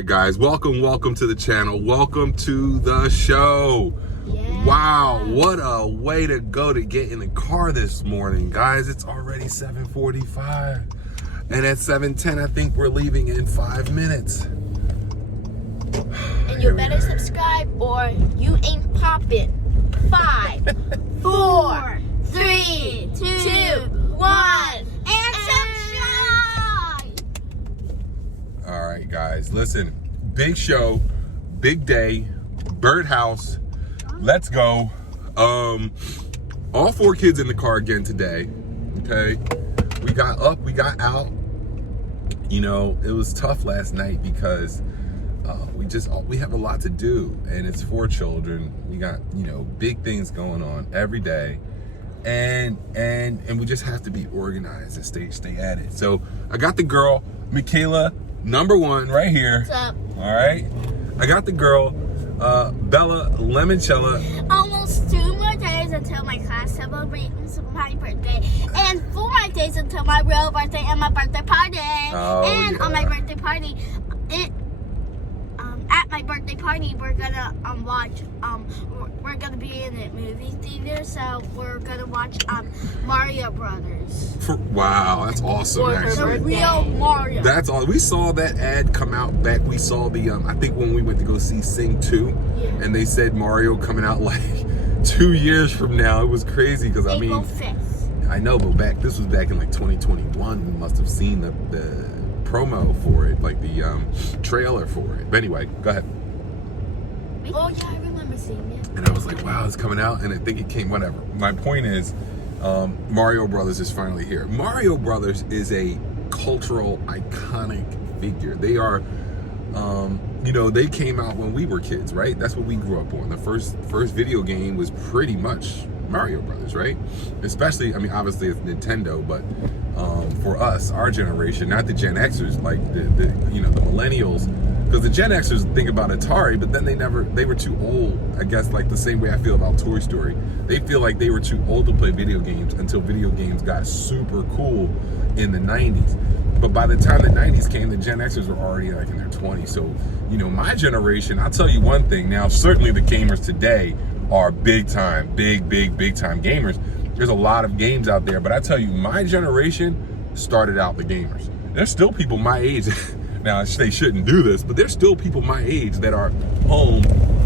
right, guys, welcome to the channel. Welcome to the show. Yeah. Wow, what a way to go to get in the car this morning, guys. It's already 7:45, and at 7:10 I think we're leaving in 5 minutes. And you better subscribe or you ain't popping. 5, 4, 3, 2, 1, and subscribe! All right, guys, listen, big show, big day, Birdhouse. Let's go. All 4 kids in the car again today. Okay, we got up, we got out. You know, it was tough last night because we have a lot to do, and it's 4 children. We got, you know, big things going on every day, and we just have to be organized and stay at it. So I got the girl, Kayla, #1 right here. What's up? All right, I got the girl, Bella Lemonchella. Almost 2 more days until my class celebrates my birthday, and 4 more days until my real birthday and my birthday party. Oh, and yeah. on my birthday party, at my birthday party, we're gonna watch. We're gonna be in the movie theater, so we're gonna watch Mario Brothers. Wow, that's awesome. The Actually, real Mario. that's all. We saw that ad come out back. We saw the I think when we went to go see Sing 2, Yeah. and they said Mario coming out like 2 years from now. It was crazy because I April mean, 5th. I know, but this was back in like 2021. We must have seen the promo for it, like the trailer for it. But anyway, go ahead. Oh yeah, I remember seeing it. And I was like, wow, it's coming out, and I think it came, whatever. My point is, Mario Brothers is finally here. Mario Brothers is a cultural, iconic figure. They are, you know, they came out when we were kids, right? That's what we grew up on. The first video game was pretty much Mario Brothers, right? Especially, I mean, obviously it's Nintendo, but for us, our generation, not the Gen Xers, like the you know, the millennials, because the Gen Xers think about Atari, but then they were too old. I guess like the same way I feel about Toy Story. They feel like they were too old to play video games until video games got super cool in the 90s. But by the time the 90s came, the Gen Xers were already like in their 20s. So, you know, my generation, I'll tell you one thing. Now, certainly the gamers today are big time gamers. There's a lot of games out there, but I tell you, my generation started out the gamers. There's still people my age. Now, they shouldn't do this, but there's still people my age that are home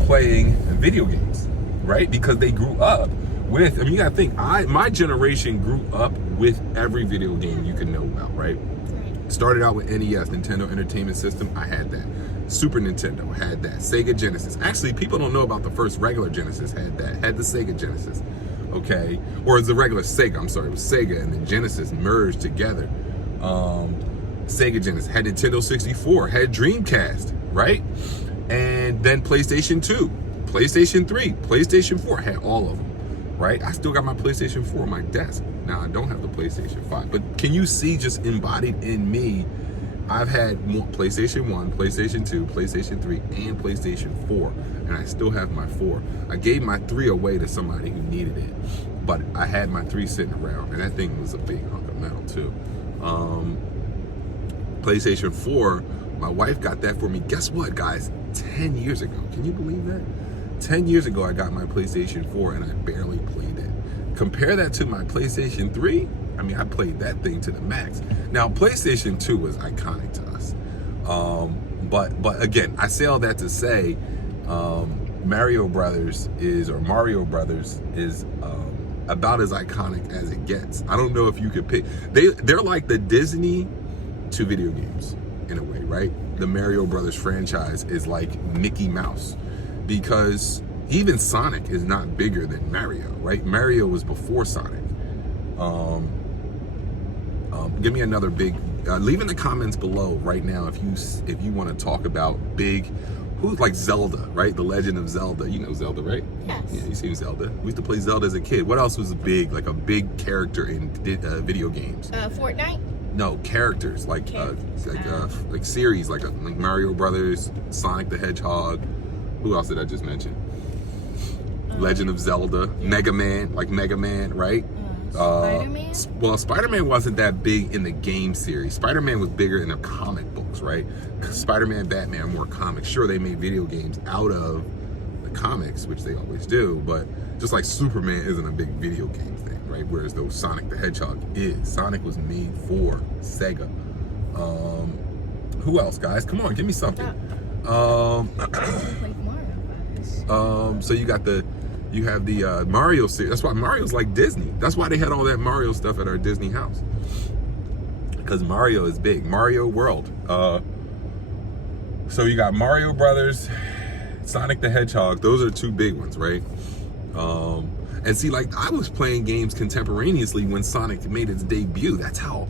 playing video games, right? Because they grew up with, I mean, you gotta think, my generation grew up with every video game you can know about, right? Started out with NES, Nintendo Entertainment System. I had that. Super Nintendo had that. Sega Genesis. Actually, people don't know about the first regular Genesis. Had the Sega Genesis. Okay, or it's the regular Sega. I'm sorry, it was Sega and then Genesis merged together. Sega Genesis had Nintendo 64, had Dreamcast, right? And then PlayStation 2, PlayStation 3, PlayStation 4, had all of them, right? I still got my PlayStation 4 on my desk. Now I don't have the PlayStation 5, but can you see just embodied in me? I've had PlayStation 1, PlayStation 2, PlayStation 3, and PlayStation 4, and I still have my 4. I gave my 3 away to somebody who needed it, but I had my 3 sitting around, and that thing was a big hunk of metal too. PlayStation 4, my wife got that for me. Guess what, guys? 10 years ago. Can you believe that? 10 years ago, I got my PlayStation 4, and I barely played it. Compare that to my PlayStation 3. I mean, I played that thing to the max. Now, PlayStation 2 was iconic to us. But again, I say all that to say, Mario Brothers is about as iconic as it gets. I don't know if you could pick. They're like the Disney to video games in a way, right? The Mario Brothers franchise is like Mickey Mouse, because even Sonic is not bigger than Mario, right? Mario was before Sonic. Give me another big. Leave in the comments below right now if you want to talk about big. Who's like Zelda, right? The Legend of Zelda. You know Zelda, right? Yes. Yeah, you seen Zelda. We used to play Zelda as a kid. What else was like a big character in video games? Fortnite. No, characters like series like Mario Brothers, Sonic the Hedgehog. Who else did I just mention? Legend of Zelda, Mega Man, right? Spider-Man? Well, Spider-Man wasn't that big in the game series. Spider-Man was bigger in the comic books, right? Spider-Man, Batman are more comics. Sure, they made video games out of the comics, which they always do, but just like Superman isn't a big video game thing, right? Whereas though Sonic the Hedgehog is. Sonic was made for Sega. Who else, guys? Come on, give me something. So you got the Mario series. That's why Mario's like Disney. That's why they had all that Mario stuff at our Disney house. Because Mario is big. Mario World. So you got Mario Brothers, Sonic the Hedgehog. Those are two big ones, right? And see, like, I was playing games contemporaneously when Sonic made its debut. That's how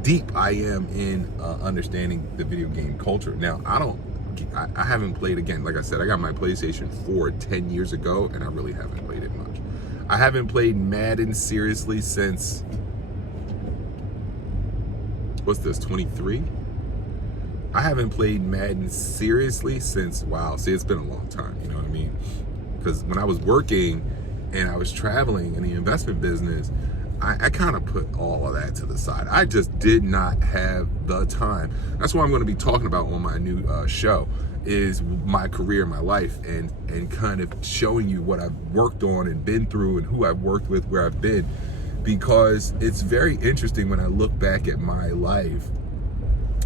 deep I am in understanding the video game culture. Now, I haven't played, again, like I said, I got my PlayStation 4 10 years ago, and I really haven't played it much. I haven't played Madden seriously since, what's this, 23? I haven't played Madden seriously since, wow, see, it's been a long time, you know what I mean? Because when I was working and I was traveling in the investment business, I kind of put all of that to the side. I just did not have the time. That's what I'm going to be talking about on my new show, is my career, my life, and kind of showing you what I've worked on and been through and who I've worked with, where I've been. Because it's very interesting when I look back at my life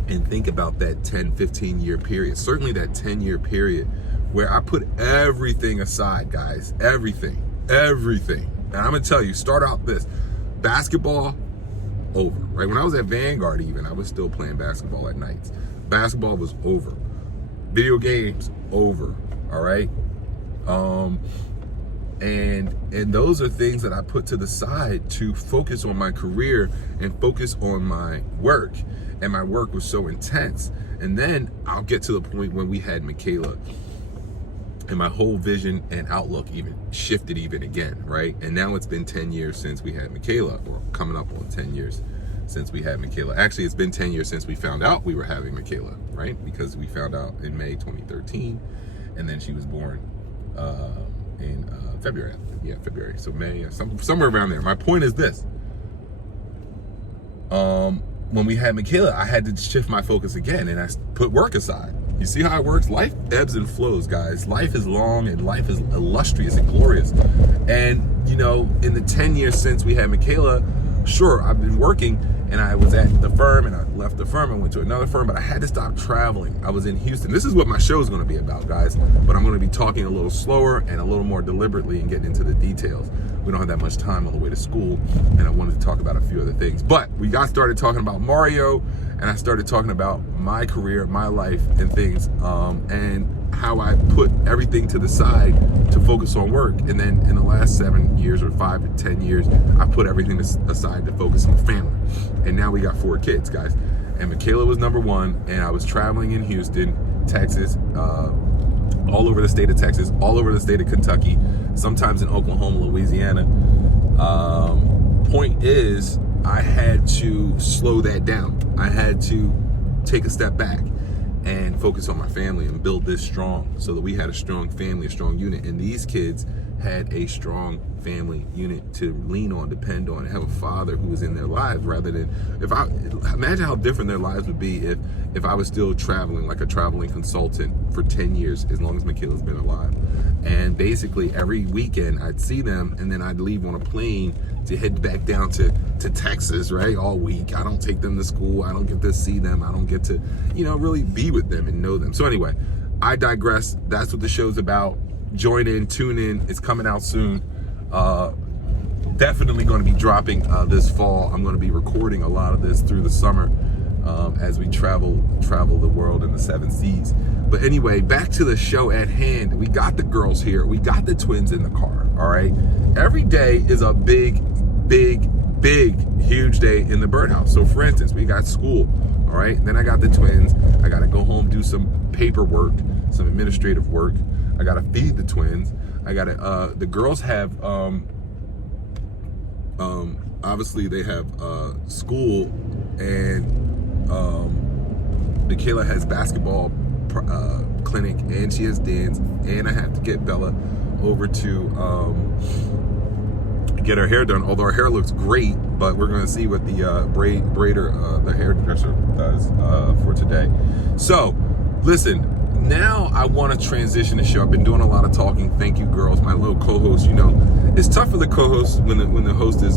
and think about that 10, 15 year period, certainly that 10-year period where I put everything aside, guys, everything. And I'm going to tell you, start out this. Basketball, over, right? When I was at Vanguard even, I was still playing basketball at nights. Basketball was over. Video games, over, all right? And those are things that I put to the side to focus on my career and focus on my work. And my work was so intense. And then I'll get to the point when we had Michaela, and my whole vision and outlook even shifted even again, right? And now it's been 10 years since we had Michaela, or coming up on 10 years since we had Michaela. Actually, it's been 10 years since we found out we were having Michaela, right? Because we found out in May 2013, and then she was born in February. Yeah, February. So May, somewhere around there. My point is this. When we had Michaela, I had to shift my focus again, and I put work aside. You see how it works? Life ebbs and flows, guys. Life is long and life is illustrious and glorious. And, you know, in the 10 years since we had Michaela, sure, I've been working, and I was at the firm, and I left the firm and went to another firm, but I had to stop traveling. I was in Houston. This is what my show is going to be about, guys. But I'm going to be talking a little slower and a little more deliberately and getting into the details. We don't have that much time on the way to school, and I wanted to talk about a few other things. But we got started talking about Mario, and I started talking about my career, my life, and things, and how I put everything to the side to focus on work. And then in the last 7 years or 5 to 10 years, I put everything aside to focus on family. And now we got 4 kids, guys. And Michaela was number 1, and I was traveling in Houston, Texas, all over the state of Texas, all over the state of Kentucky, sometimes in Oklahoma, Louisiana. Point is, I had to slow that down. I had to take a step back and focus on my family and build this strong, so that we had a strong family, a strong unit. And these kids had a strong family unit to lean on, depend on, have a father who was in their lives, rather than, imagine how different their lives would be if I was still traveling like a traveling consultant for 10 years, as long as Michaela's been alive. And basically every weekend I'd see them, and then I'd leave on a plane to head back down to Texas, right, all week. I don't take them to school. I don't get to see them. I don't get to, really be with them and know them. So anyway, I digress. That's what the show's about. Join in, tune in. It's coming out soon. Definitely going to be dropping this fall. I'm going to be recording a lot of this through the summer as we travel the world in the 7 seas. But anyway, back to the show at hand. We got the girls here. We got the twins in the car, all right? Every day is a big, huge day in the birdhouse. So for instance, we got school, all right? Then I got the twins. I got to go home, do some paperwork, some administrative work. I got to feed the twins. I got to, the girls have, obviously they have school, and Michaela has basketball clinic, and she has dance, and I have to get Bella over to get her hair done. Although her hair looks great, but we're gonna see what the the hairdresser does for today. So, listen. Now I want to transition the show. I've been doing a lot of talking. Thank you, girls. My little co-host. You know, it's tough for the co-host when the host is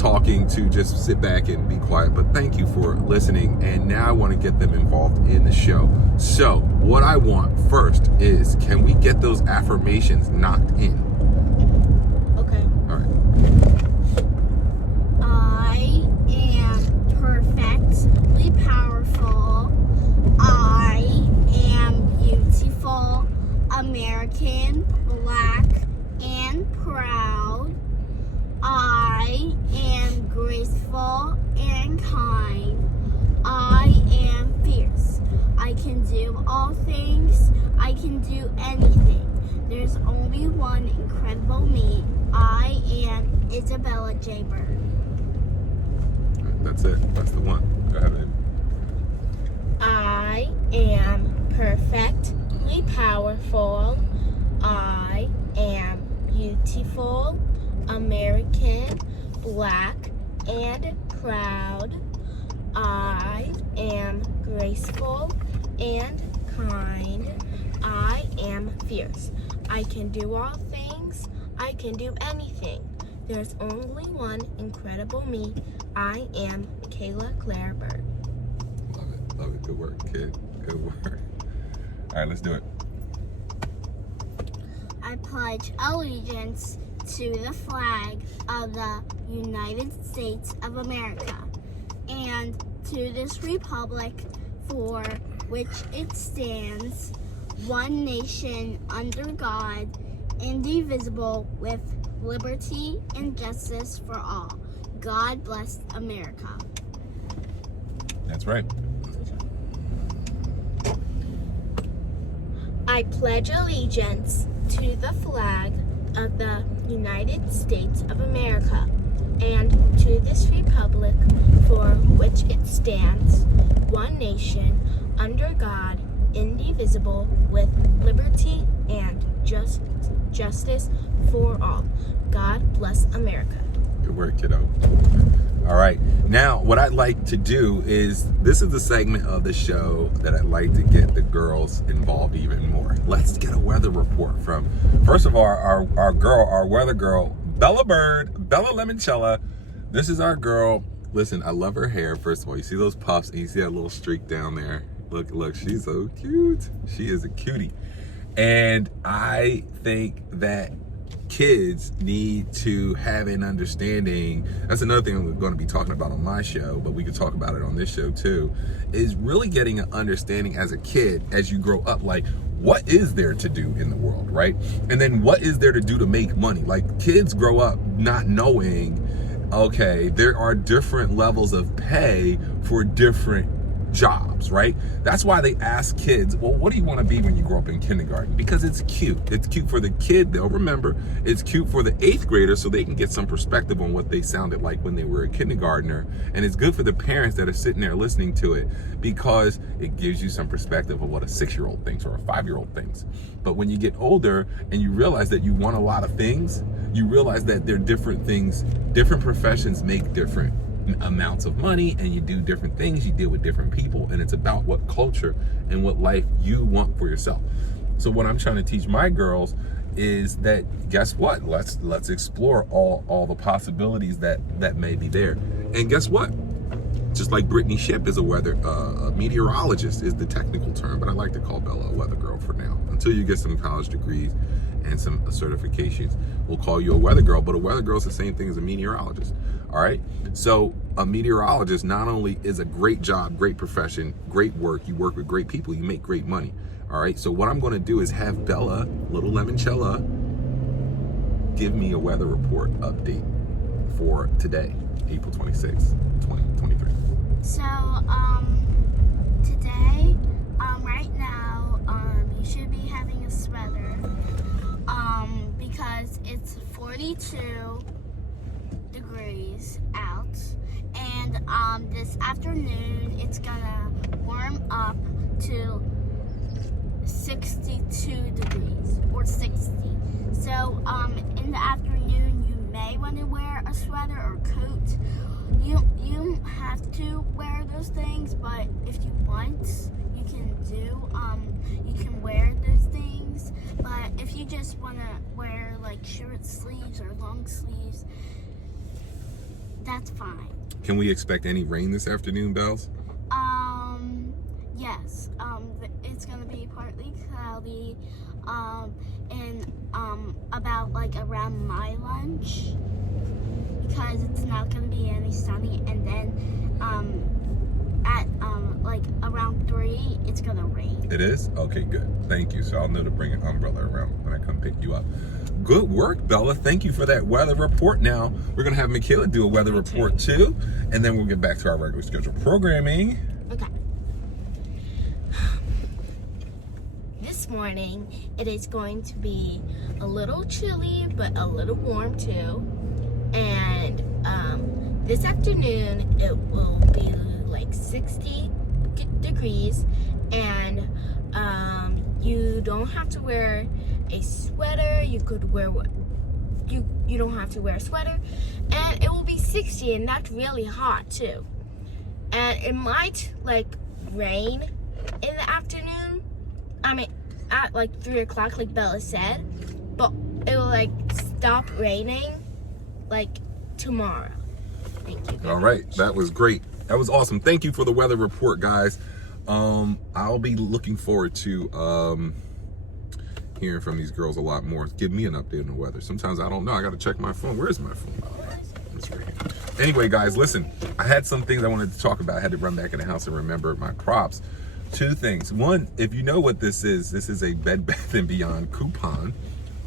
talking to just sit back and be quiet. But thank you for listening. And now I want to get them involved in the show. So what I want first is, can we get those affirmations knocked in? Okay. All right. I am perfectly powerful. I am beautiful, American, black, and proud. I am graceful and kind. I am fierce. I can do all things. I can do anything. There's only one incredible me. I am Isabella J. Bird. That's it. That's the one. Go ahead, babe. I am perfectly powerful. I am beautiful, American, black, and proud. I am graceful and kind. I am fierce. I can do all things. I can do anything. There's only one incredible me. I am Kayla Claire Bird. Love it. Love it. Good work, kid. Good work. All right, let's do it. I pledge allegiance to the flag of the United States of America and to this republic for which it stands, one nation under God, indivisible, with liberty and justice for all. God bless America. That's right. I pledge allegiance to the flag of the United States of America and to this republic for which it stands, one nation, under God, indivisible, with liberty and justice for all. God bless America. Good work, kiddo. All right. Now, what I'd like to do is, this is the segment of the show that I'd like to get the girls involved even more. Let's get a weather report from, first of all, our weather girl, Bella Bird, Bella Lemoncello. This is our girl. Listen, I love her hair. First of all, you see those puffs and you see that little streak down there. Look, she's so cute. She is a cutie. And I think that kids need to have an understanding. That's another thing I'm going to be talking about on my show, but we could talk about it on this show too, is really getting an understanding as a kid, as you grow up, like, what is there to do in the world, right? And then what is there to do to make money? Like, kids grow up not knowing, okay, there are different levels of pay for different jobs, right? That's why they ask kids, well, what do you want to be when you grow up in kindergarten? Because it's cute. It's cute for the kid, they'll remember. It's cute for the 8th grader so they can get some perspective on what they sounded like when they were a kindergartner. And it's good for the parents that are sitting there listening to it, because it gives you some perspective of what a 6-year-old thinks or a 5-year-old thinks. But when you get older and you realize that you want a lot of things, you realize that there are different things, different professions make different amounts of money, and you do different things, you deal with different people, and it's about what culture and what life you want for yourself. So what I'm trying to teach my girls is that, guess what, let's explore all the possibilities that may be there. And guess what, just like Brittany Ship is a meteorologist is the technical term, but I like to call Bella a weather girl for now, until you get some college degrees and some certifications. We'll call you a weather girl, but a weather girl is the same thing as a meteorologist. All right, so a meteorologist not only is a great job, great profession, great work, you work with great people, you make great money. All right, so what I'm going to do is have Bella, little Lemoncello, give me a weather report update for today, April 26th, 2023. So, today, right now, you should be having a sweater, because it's 42 degrees out, and this afternoon it's gonna warm up to 62 degrees or 60. So in the afternoon you may want to wear a sweater or coat. You have to wear those things, but if you want, you can wear those things. But if you just want to wear like short sleeves or long sleeves, that's fine. Can we expect any rain this afternoon, Bells? Yes. It's gonna be partly cloudy. And about like around my lunch, because it's not gonna be any sunny, and then at like around 3 it's gonna rain. It is? Okay, good. Thank you. So I'll know to bring an umbrella around when I come pick you up. Good work, Bella. Thank you for that weather report. Now we're gonna have Michaela do a weather report too, and then we'll get back to our regular scheduled programming. Okay. This morning it is going to be a little chilly but a little warm too, and this afternoon it will be like 60 degrees, and you don't have to wear a sweater. You could wear what you don't have to wear a sweater, and it will be 60, and that's really hot too. And it might like rain in the afternoon. I mean, at like 3 o'clock, like Bella said, but it will like stop raining like tomorrow. Thank you. All right, that was great. That was awesome. Thank you for the weather report, guys. I'll be looking forward to hearing from these girls a lot more. Give me an update on the weather. Sometimes I don't know. I got to check my phone. Where is my phone? It's right here. Anyway, guys, listen. I had some things I wanted to talk about. I had to run back in the house and remember my props. 2 things. One, if you know what this is a Bed Bath & Beyond coupon.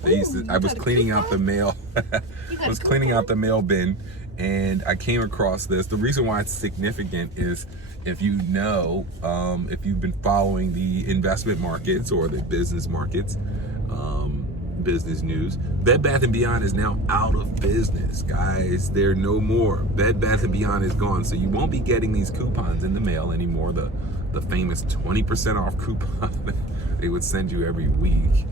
I was cleaning out the mail. I was cleaning out the mail bin, and I came across this. The reason why it's significant is if you know, if you've been following the investment markets or the business markets, business news, Bed Bath & Beyond is now out of business, guys. They're no more. Bed Bath & Beyond is gone, so you won't be getting these coupons in the mail anymore. The famous 20% off coupon they would send you every week.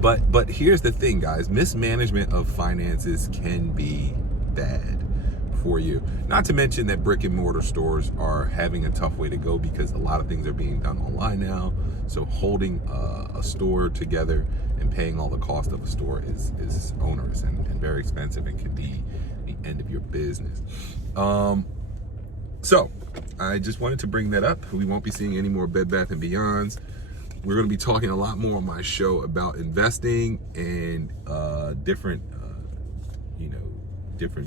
But here's the thing, guys. Mismanagement of finances can be bad for you. Not to mention that brick and mortar stores are having a tough way to go because a lot of things are being done online now. So holding a store together and paying all the cost of a store is onerous and very expensive, and can be the end of your business. So I just wanted to bring that up. We won't be seeing any more Bed Bath & Beyonds. We're going to be talking a lot more on my show about investing and different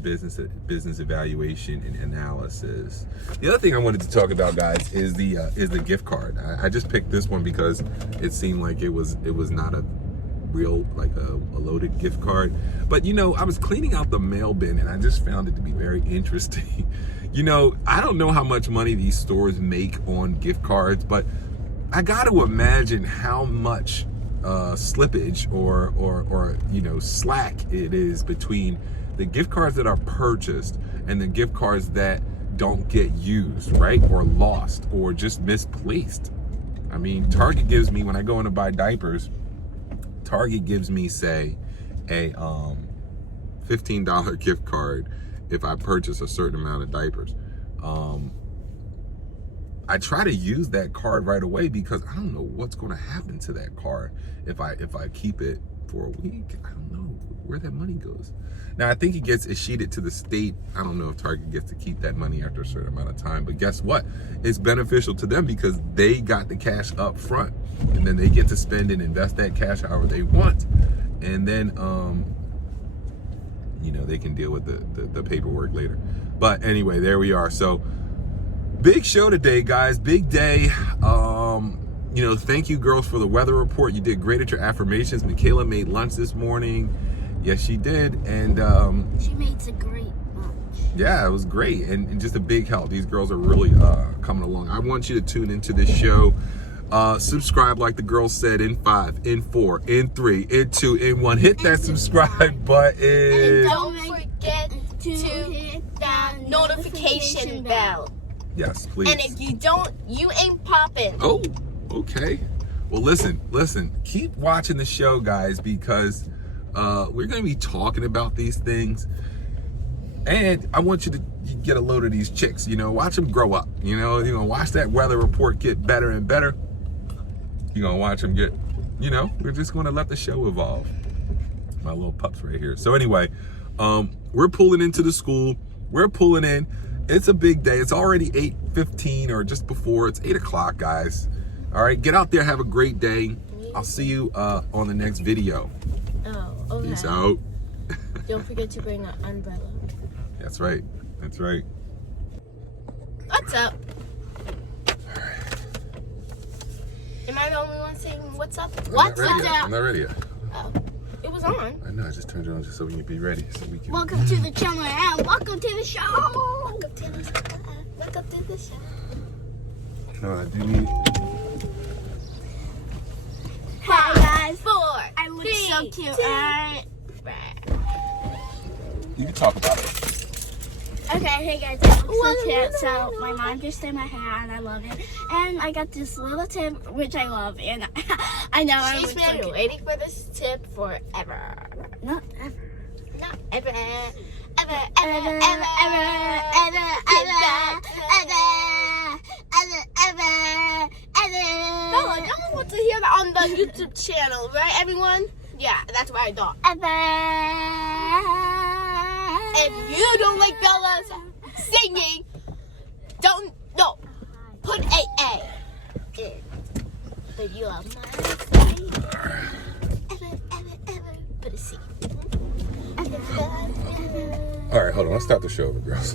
business evaluation and analysis. The other thing I wanted to talk about, guys, is the gift card. I just picked this one because it seemed like it was not a real, like a loaded gift card. But I was cleaning out the mail bin, and I just found it to be very interesting. I don't know how much money these stores make on gift cards, but I got to imagine how much slippage or slack it is between the gift cards that are purchased and the gift cards that don't get used, right? Or lost or just misplaced. I mean, Target gives me, when I go in to buy diapers, Target gives me, say, a $15 gift card if I purchase a certain amount of diapers. I try to use that card right away because I don't know what's going to happen to that card if I keep it for a week. I don't know where that money goes. Now, I think it gets sheeted to the state. I don't know if Target gets to keep that money after a certain amount of time, but guess what? It's beneficial to them because they got the cash up front, and then they get to spend and invest that cash however they want, and then they can deal with the paperwork later. But anyway, there we are. So big show today, guys. Big day. Thank you, girls, for the weather report. You did great at your affirmations. Michaela made lunch this morning. Yes, she did. And she made a great lunch. Yeah, it was great. And just a big help. These girls are really coming along. I want you to tune into this show. Subscribe, like the girls said, in 5, in 4, in 3, in 2, in 1. Hit that subscribe button. And don't forget to hit that notification bell. Yes, please. And if you don't, you ain't popping. Oh, okay. Well, listen. Keep watching the show, guys, because We're going to be talking about these things. And I want you to get a load of these chicks, you know, watch them grow up. You know, watch that weather report get better and better. You're going to watch them get, you know, we're just going to let the show evolve. My little pups right here. So anyway, we're pulling into the school. We're pulling in. It's a big day. It's already 8:15 or just before. It's 8 o'clock, guys. All right, get out there. Have a great day. I'll see you on the next video. Oh, okay. Peace out. Don't forget to bring an umbrella. That's right. That's right. What's up? Am I the only one saying what's up? What's up? I'm not ready yet. Oh, it was on. I know. I just turned it on just so we can be ready. So we can. Welcome to the channel and welcome to the show. Welcome to the show. Welcome to the show. No, I do need. Hey guys, 4, I look so 3, cute. 2. You can talk about it. Okay, hey guys, I look so cute. So my mom just did my hair and I love it. And I got this little tip which I love, and I know I She's look so been cute. waiting for this tip forever. Not ever. Not ever. Ever, Ever, ever, ever, ever, ever, Get back. No, no one wants to hear that on the YouTube channel, right, everyone? Yeah, that's what I thought. If you don't like Bella's singing, no, put a in. But you are my ever, put a C. All right, hold on. Let's stop the show over, girls.